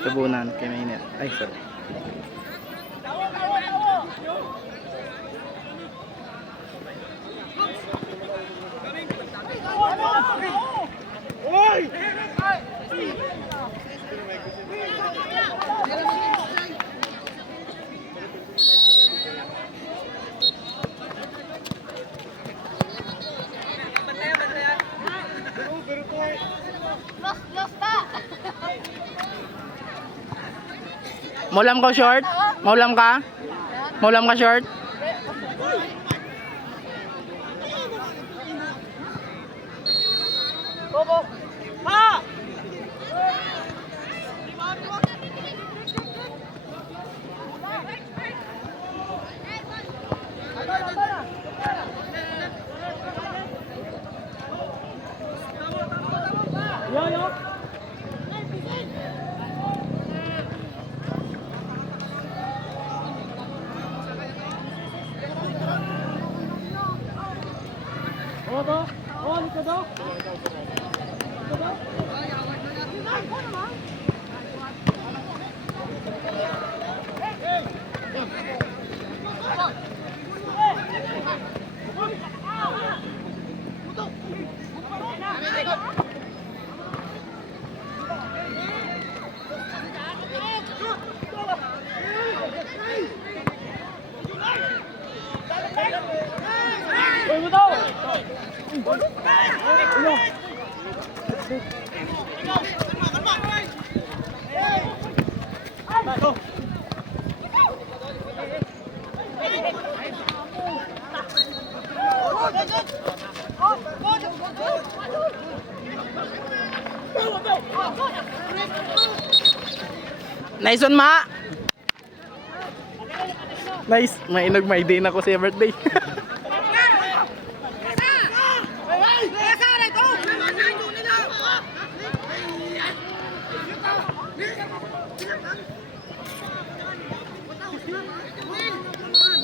Tabunan kay mainit. Ay, sorry. Maulam ka short? Maulam ka? Maulam ka short? Bobo. Ha! Yo yo. Oh, dito daw. Nice one, ma! Nice! Mainog, may day na ko sa birthday.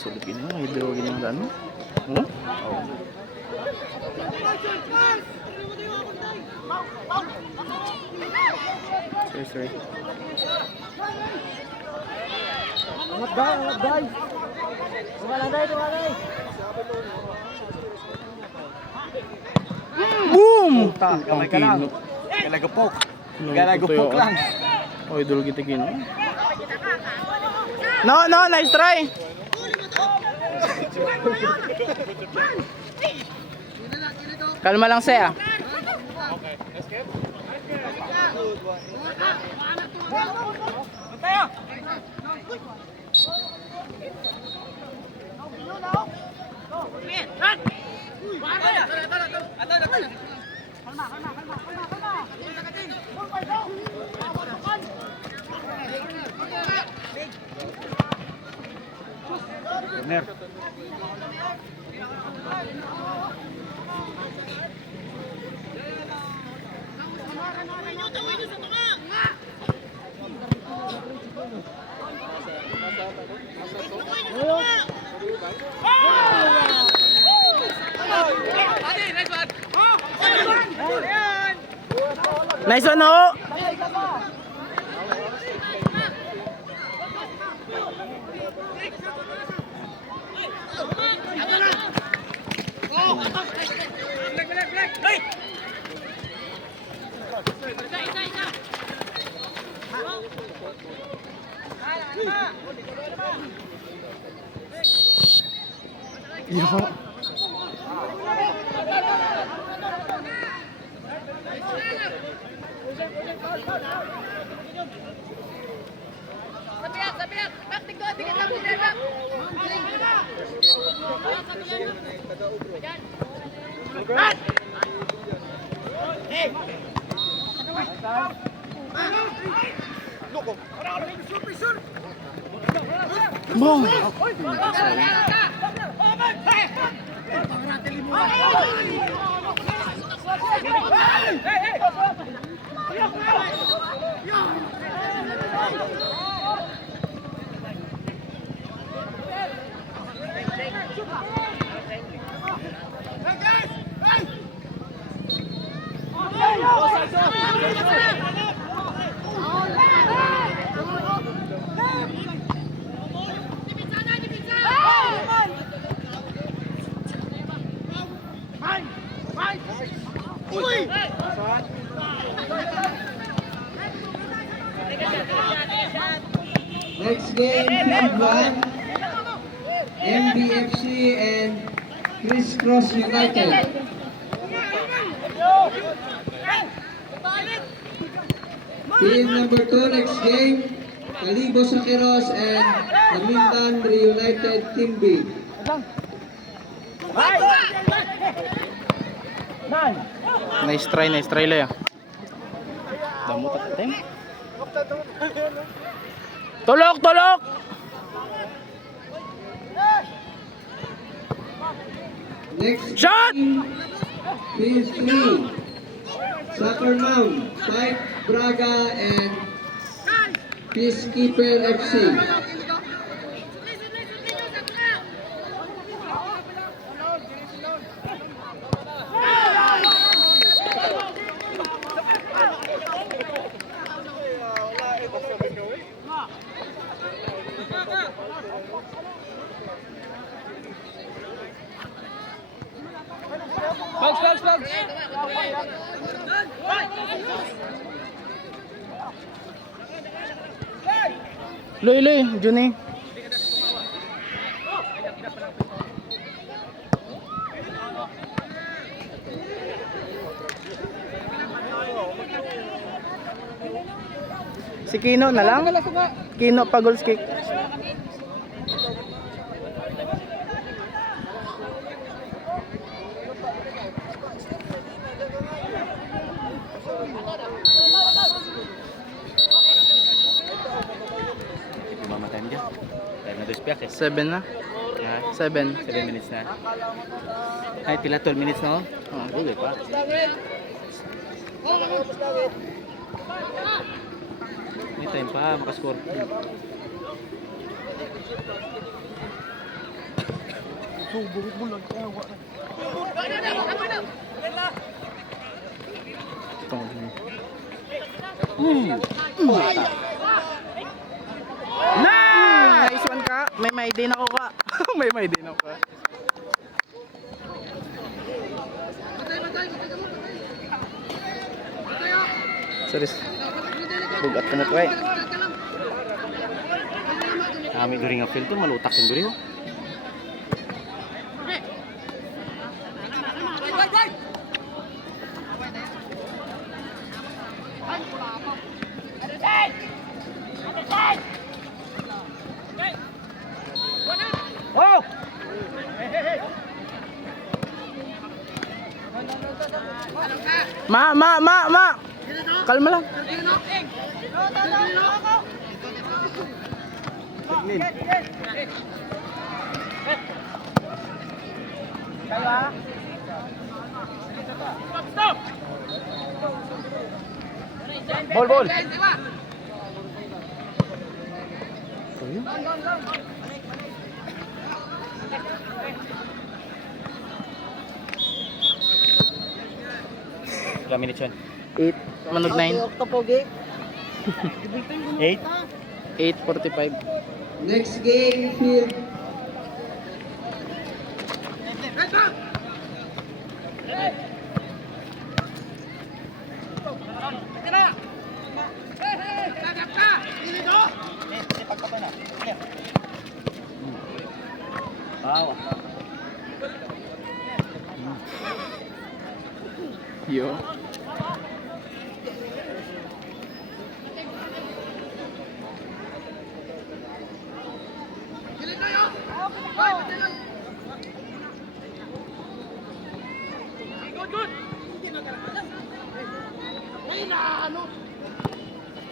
Sulipin mo, may durugin yung ano. Oh? Sorry. Angat guys. Tumalagay. Boom! Kamay ka lang. Galagapok. Galagapok lang. Oh, idol kita kino. No, nice try. Kalma lang siya. Okay, let's get. Bener. Nice one, oh! Yeah. Sabihan! Taktik ko! Tingin lang! Tingin lang! Boom! Next game, Field 1, MBFC and Criss Cross United. Field number 2, next game, Kalibo Sakiros and Lamintan Reunited Team B. Nice try Lea. Damo ta time. Tulok! Next Shot! game, Field 3, Soccer Mount, Fight Braga and Peacekeeper FC. Loy, Juni. Si Kino na lang. Kino pa goals kick. Mama time dia. Time na 2 piak eh. 7 na. Ha? 7. 7 minutes na. Ay, pila 12 minutes na oh. Oh. Dugay pa. May time pa, makascore. Nice one ka. May din ako ka. may din ako ka. Serius. Bugat ka mo ko eh. Kami duri nga field to, malutak din duri oh. Oh! Ma. Kalma lang. Ball. Ilang minutes yun? 8. Manog 9. 8? 8:45. Next game, Field Wow. Yo.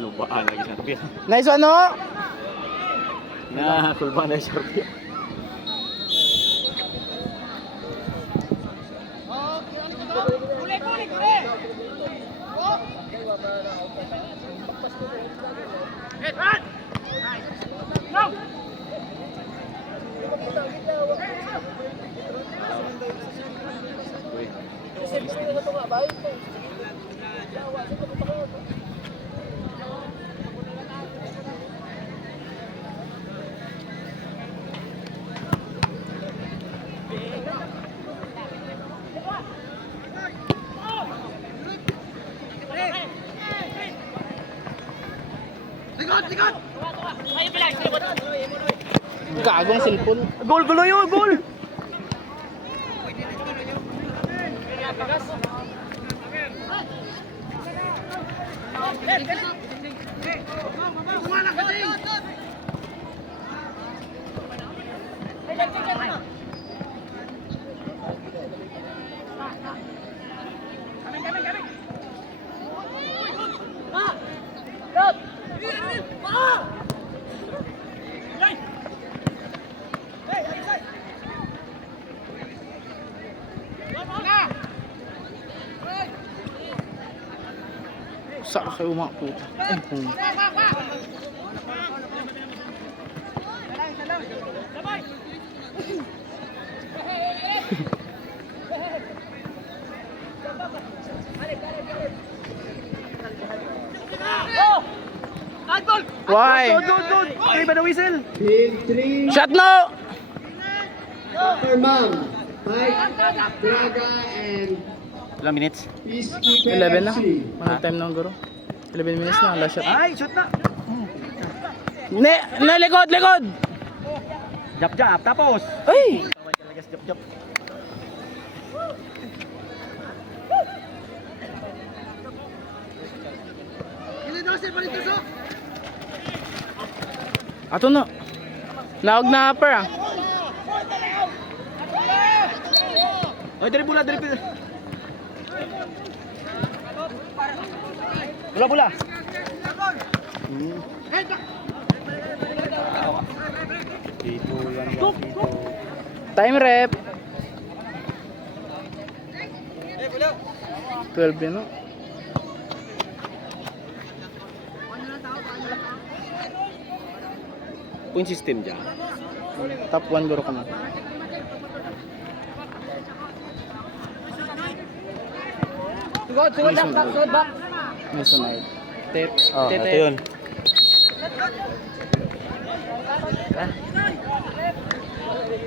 Lubaan lagi sa tabi. Nice one no? Nah, kulbaan na siya. Ligot! Gagong cellphone. Goal, gulo yun, goal! Sa kayo mga puta. Ay, kung... Why? Good! Ay, ba na whistle? Team 3, Shot no! Supermom, Mike, Braga, and Ilang minutes? Peacekeeper 11 na. FC. Ano time na ang guro? 11 minutes na, last shot. Ay, shot na! Likod! Jap, tapos! Ay! Jap. Ato na. Laog na upper ah. Ay, dribble. Bola. Dito yan, dito. Time rep. 12 yun no? Point system dyan. Top 1 guro ka na. Mason. Oh, ito yun.